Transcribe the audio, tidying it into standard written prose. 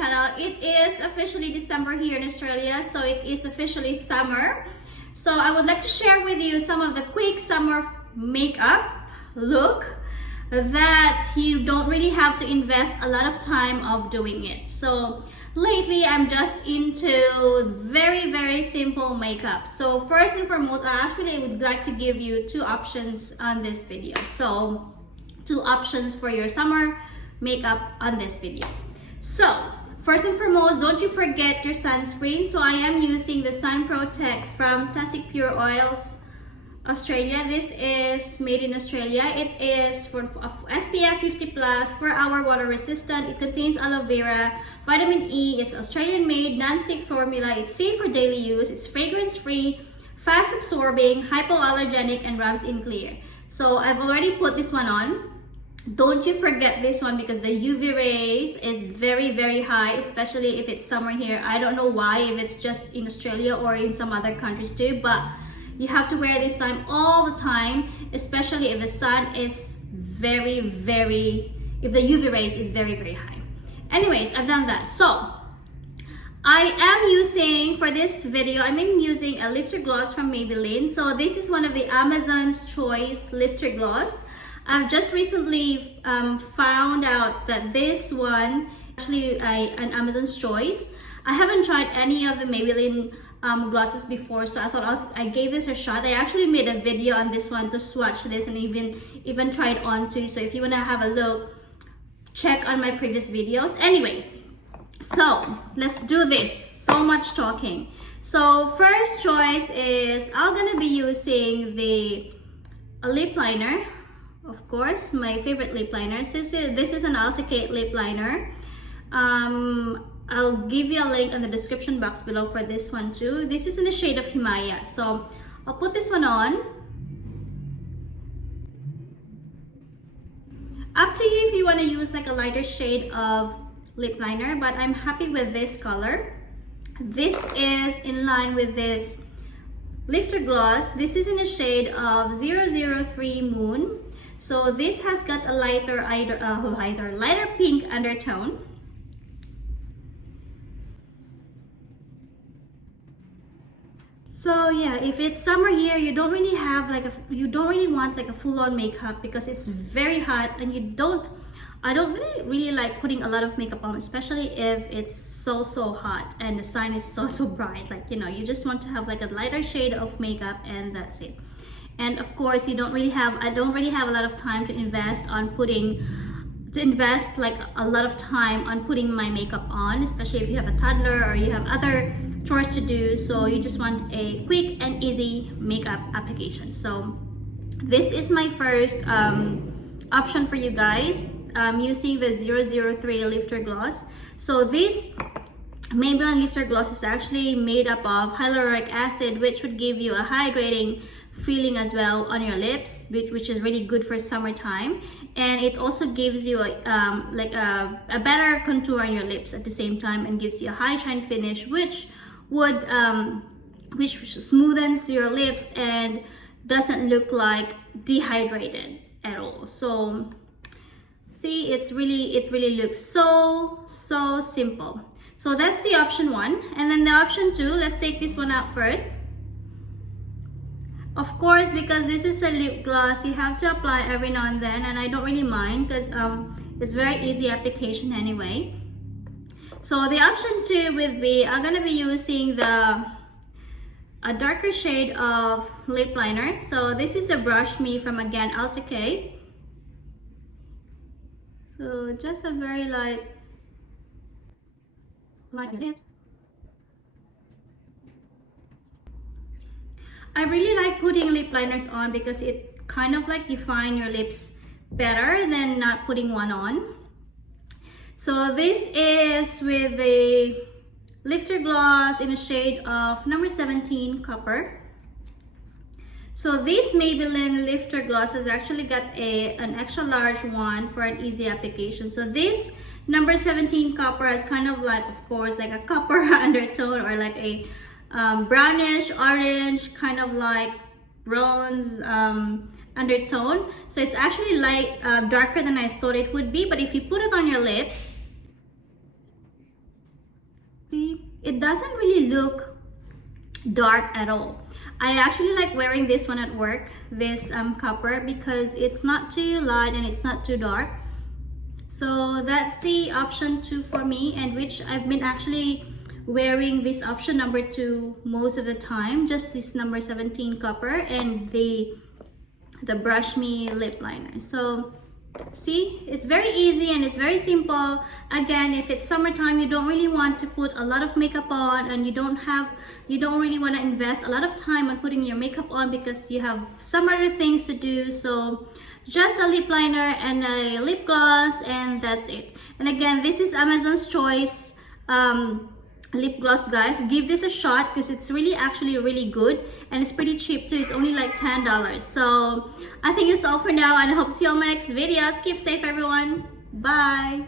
channel. It is officially December here in Australia, so it is officially summer. So I would like to share with you some of the quick summer makeup look that you don't really have to invest a lot of time of doing it. So lately I'm just into very simple makeup. So first and foremost, I would like to give you two options on this video. So two options for your summer makeup on this video. So first and foremost, don't you forget your sunscreen. So I am using the Sun Protect from Tasik Pure Oils Australia. This is made in Australia. It is for SPF 50+, 4-hour water resistant. It contains aloe vera, vitamin E. It's Australian made, non-stick formula. It's safe for daily use. It's fragrance free, fast absorbing, hypoallergenic, and rubs in clear. So I've already put this one on. Don't you forget this one because the UV rays is very high, especially if it's summer here. I don't know why, if it's just in Australia or in some other countries too, but you have to wear this time all the time, especially if the sun is if the UV rays is very high. Anyways, I've done that. So I am using, for this video, I'm using a lifter gloss from Maybelline. So this is one of the Amazon's Choice lifter gloss. I've just recently found out that this one actually an Amazon's Choice. I haven't tried any of the Maybelline glosses before, so I thought I gave this a shot. I actually made a video on this one to swatch this and even try it on too. So if you want to have a look, check on my previous videos. Anyways, so let's do this. So much talking. So first choice is I'm gonna be using a lip liner. Of course, my favorite lip liner. This is an Ulta Kate lip liner. I'll give you a link in the description box below for this one too. This is in the shade of Himalaya. So I'll put this one on. Up to you if you want to use like a lighter shade of lip liner, but I'm happy with this color. This is in line with this lifter gloss. This is in the shade of 003 Moon. So this has got a lighter pink undertone. So yeah, if it's summer here, you don't really want like a full-on makeup because it's very hot, and I don't really like putting a lot of makeup on, especially if it's so hot and the sun is so bright. Like, you know, you just want to have like a lighter shade of makeup and that's it. And of course, I don't really have a lot of time to invest like a lot of time on putting my makeup on, especially if you have a toddler or you have other chores to do. So you just want a quick and easy makeup application. So this is my first option for you guys. I'm using the 003 lifter gloss. So this Maybelline lifter gloss is actually made up of hyaluronic acid, which would give you a hydrating feeling as well on your lips, which is really good for summertime. And it also gives you a better contour on your lips at the same time, and gives you a high shine finish, which smoothens your lips and doesn't look like dehydrated at all. So see, it really looks so simple. So that's the option one. And then the option two, let's take this one out first. Of course, because this is a lip gloss, you have to apply every now and then, and I don't really mind because it's very easy application anyway. So the option two would be, I'm gonna be using a darker shade of lip liner. So this is a Brush Me from, again, Ulta Kate. So just a very light lip. I really like putting lip liners on because it kind of like define your lips better than not putting one on. So this is with the lifter gloss in the shade of number 17 Copper. So this Maybelline lifter gloss has actually got an extra large one for an easy application. So this number 17 Copper has kind of like, of course, like a copper undertone, or like a brownish orange, kind of like bronze undertone. So it's actually like darker than I thought it would be, but if you put it on your lips, See, it doesn't really look dark at all. I actually like wearing this one at work, this copper, because it's not too light and it's not too dark. So that's the option 2 for me, and which I've been actually wearing this option number 2 most of the time, just this number 17 copper and the Brush Me lip liner. So see, it's very easy and it's very simple. Again, if it's summertime, you don't really want to put a lot of makeup on, and you don't really want to invest a lot of time on putting your makeup on because you have some other things to do. So just a lip liner and a lip gloss, and that's it. And again, this is Amazon's Choice lip gloss, guys. Give this a shot because it's actually really good, and it's pretty cheap too. It's only like $10. So I think it's all for now, and I hope to see you on my next videos. Keep safe, everyone. Bye.